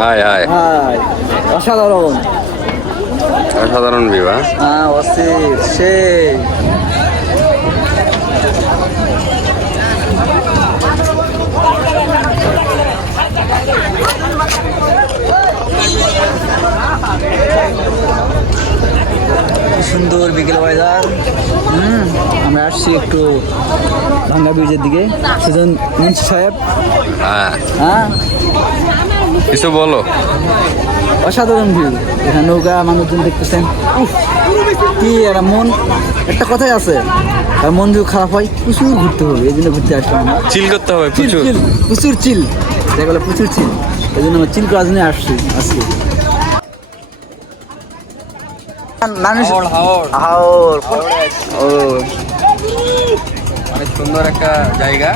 হায় হায় high অসাধারণ। অসাধারণ বিবাহ হ্যাঁ হ্যাঁ অস্থির সেই কি সুন্দর বিকেল ওয়েদার হুম আমরা আসছি একটু ভাঙ্গা ব্রিজের দিকে। সুজন মুন্সি সাহেব? হ্যাঁ। হ্যাঁ? কিছু বলো। অসাধারণ ভিউ এখানে নৌকা মানুষজন দেখতেছেন। কি একটা মন একটা কথাই আছে। আর মন যদি খারাপ হয় প্রচুর ঘুরতে হবে। এই জন্য ঘুরতে আসলাম আমরা। চিল করতে হবে চিল প্রচুর। চিল প্রচুর চিল দেখা গেলো প্রচুর চিল এই জন্য আমরা চিল করার জন্য আসছি আজকে মানুষ হাওড়। হাওড়। ও। অনেক সুন্দর একটা জায়গা।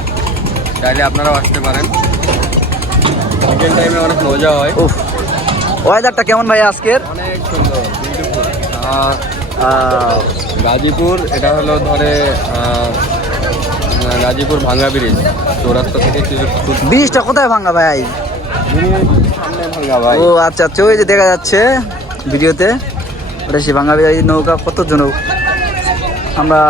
চাইলে আপনারাও আসতে পারেন। বিকেল টাইমে অনেক মজা হয়। ওয়েদারটা কেমন ভাই আজকের? অনেক সুন্দর। গাজীপুর এটা হলো ধরে গাজীপুর ভাঙ্গা ব্রিজ চৌরাস্তা থেকে ব্রিজটা কোথায় ভাঙ্গা ভাই? ও আচ্ছা আচ্ছা ওই যে দেখা যাচ্ছে ভিডিওতে। ওটা সে ভাঙা এই নৌকা কতজন আমরা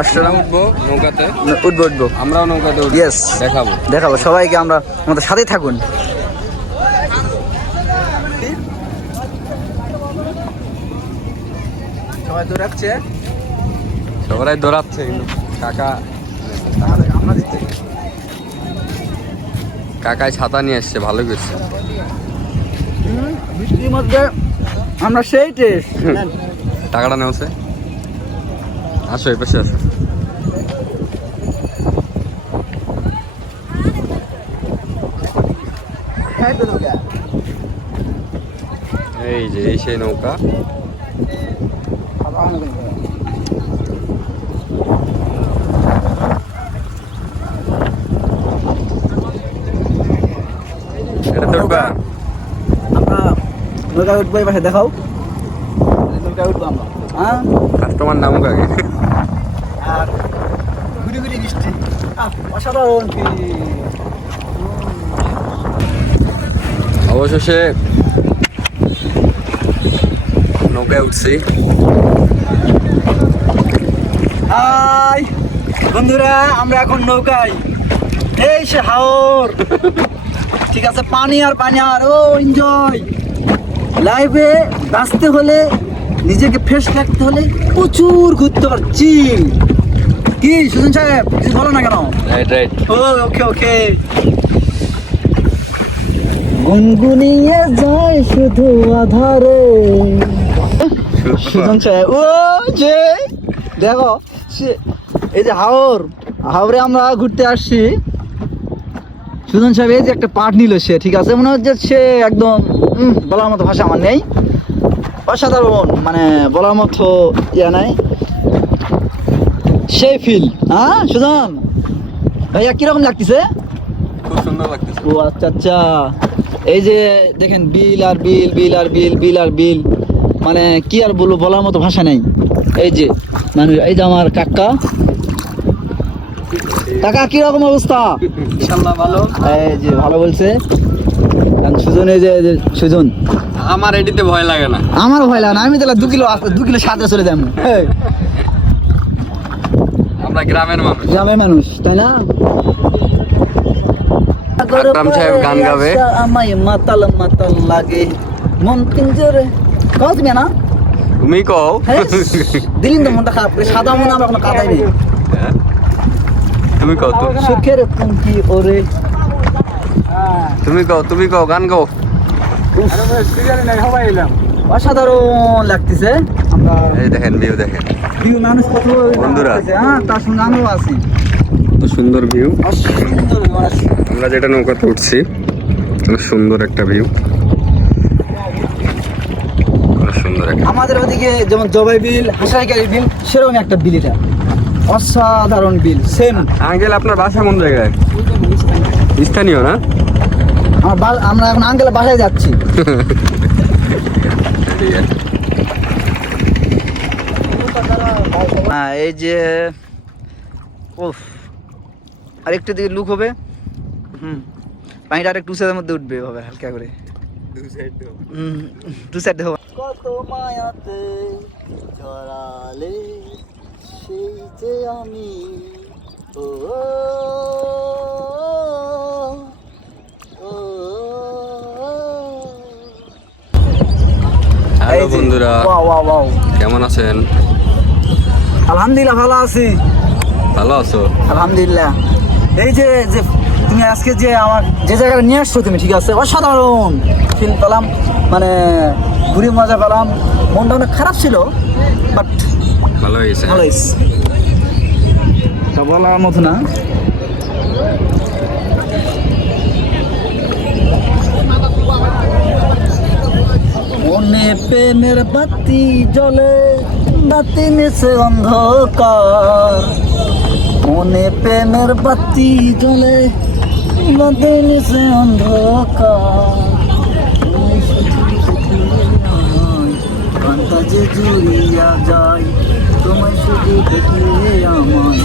আসলাম উঠবো নৌকাতে। উঠবো উঠবো। আমরাও নৌকাতে উঠবো। Yes. দেখাবো। দেখাবো সবাইকে আমরা আমাদের সাথেই থাকুন। সবাই রাখছে সবাই দৌড়াচ্ছে কিন্তু। কাকা আমরা দিচ্ছি কাকায় ছাতা নিয়ে এসছে ভালো করছে। বৃষ্টির মধ্যে আমরা সেই টেস্ট। টাকাটা নেওছে। আসো এই পাশে আসো। এই যে এই সেই নৌকা। এটা তো উঠবা আমরা নৌকায় উঠবো এই পাশে দেখাও। নৌকায় উঠবো আমরা। হ্যাঁ? কাস্টমার নামুক আগে। আর গুড়ি গুড়ি বৃষ্টি। অসাধারণ কি অবশেষে নৌকায় উঠছি। হাই! বন্ধুরা আমরা এখন নৌকায়। এই সে হাওর। ঠিক আছে পানি আর পানি আর ও এনজয় লাইভে বাঁচতে হলে নিজেকে ফ্রেশ রাখতে হলে প্রচুর ঘুরতে পার চিল কি সুজন সাহেব কিছু বলো না কেন? রাইট রাইট ও ওকে ওকে গুনগুনিয়ে যায় শুধু আধারে। সুজন ও যে দেখো সে এই যে হাওর হাওরে আমরা ঘুরতে আসছি। সুজন সাহেব এই যে একটা পাঠ নিল সে ঠিক আছে? মনে হচ্ছে সে একদম বলার মতো ভাষা আমার নেই। অসাধারণ মানে বলার মতো ইয়া নাই। সেই ফিল হ্যাঁ সুজন? ভাইয়া কীরকম লাগতেছে? খুব সুন্দর লাগতেছে। ও আচ্ছা আচ্ছা। এই যে দেখেন বিল আর বিল বিল আর বিল বিল আর বিল মানে কি আর বলব বলার মতো ভাষা নেই। এই যে মানুষ এই যে আমার কাকা। কাকা কীরকম অবস্থা? ইনশাল্লাহ ভালো। এই যে ভালো বলছে। সুজন এই যে সুজন। আমার এটিতে ভয় লাগে না। আমার ভয় লাগে না। আমি তাহলে দু কিলো দু কিলো সাথে চলে যাব। আমরা গ্রামের মানুষ। গ্রামের মানুষ তাই না? আকরাম সাহেব গান গাবে। আমায় মাতাল মাতাল লাগে। মন পিঞ্জরে না? তুমি কও। হ্যাঁ? দিলিন তো মনটা খারাপ করে সাদা মনে আমার কোনো কাদাই নেই। হ্যাঁ? তুমি কও তু- সুখের ওরে। তুমি কও তুমি কও গান গাও। অসাধারণ লাগতেছে। আমরা এই দেখেন ভিউ দেখেন। ভিউ মানুষ কত বন্ধুরা। হ্যাঁ? তার সঙ্গে আমিও আছি। কত সুন্দর ভিউ আমরা যেটা নৌকাতে উঠছি সুন্দর একটা ভিউ সুন্দর একটা আমাদের ওদিকে যেমন জবাই বিল হাসাইকারি বিল সেরকম একটা বিল এটা। অসাধারণ বিল সেম আঙ্কেল আপনার বাসা কোন জায়গায়? স্থানীয় না? আমার বা- আমরা এখন আঙ্কেলের বাসায় যাচ্ছি। হ্যাঁ এই যে উফ। আরেকটু দিকে লুক হবে। হুম। পানিটা আরেকটু সাইডের মধ্যে উঠবে এভাবে হালকা করে। হুম দু সাইড দেখো কত মায়াতে জড়ালে সেই যে আমি। ও ও, ও। হ্যালো বন্ধুরা ওয়াও ওয়াও ওয়াও। কেমন আছেন? আলহামদুলিল্লাহ ভালো আছি। ভালো আছো? আলহামদুলিল্লাহ। এই যে যে তুমি আজকে যে আমার যে জায়গায় নিয়ে আসছো তুমি ঠিক আছে? অসাধারণ! ফিল পেলাম মানে ঘুরে মজা পেলাম। মনটা অনেক খারাপ ছিল বাট ভালো হয়েছে। ভালো হয়েছে। তা বলার মতো না। মনে প্রেমের বাতি জলে বাতি মিশে অন্ধকার। মনে প্রেমের বাতি জ্বলে বাতি মিশে অন্ধকার। যে জুড়িয়া যায়, তোমায় শুধু দেখলে আমায়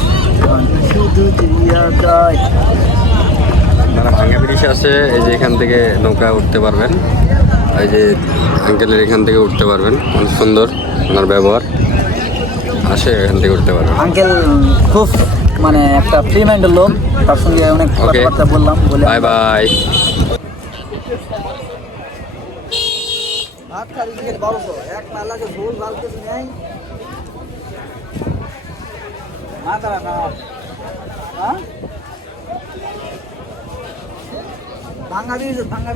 শুধু জুড়িয়া যায়। যারা ভাঙ্গা আছে, এই যে এখান থেকে নৌকা উঠতে পারবেন। এই যে আঙ্কেলের এখান থেকে উঠতে পারবেন, অনেক সুন্দর ওনার ব্যবহার। আসে এখান থেকে উঠতে পারবেন আঙ্কেল খুব মানে একটা ফ্রি মাইন্ডের লোক। তার সঙ্গে অনেক কথাবার্তা বললাম বলে বাই বাই এক নালাকে ভালো নেই। না তারা হ্যাঁ? ভাঙ্গা ভাঙ্গা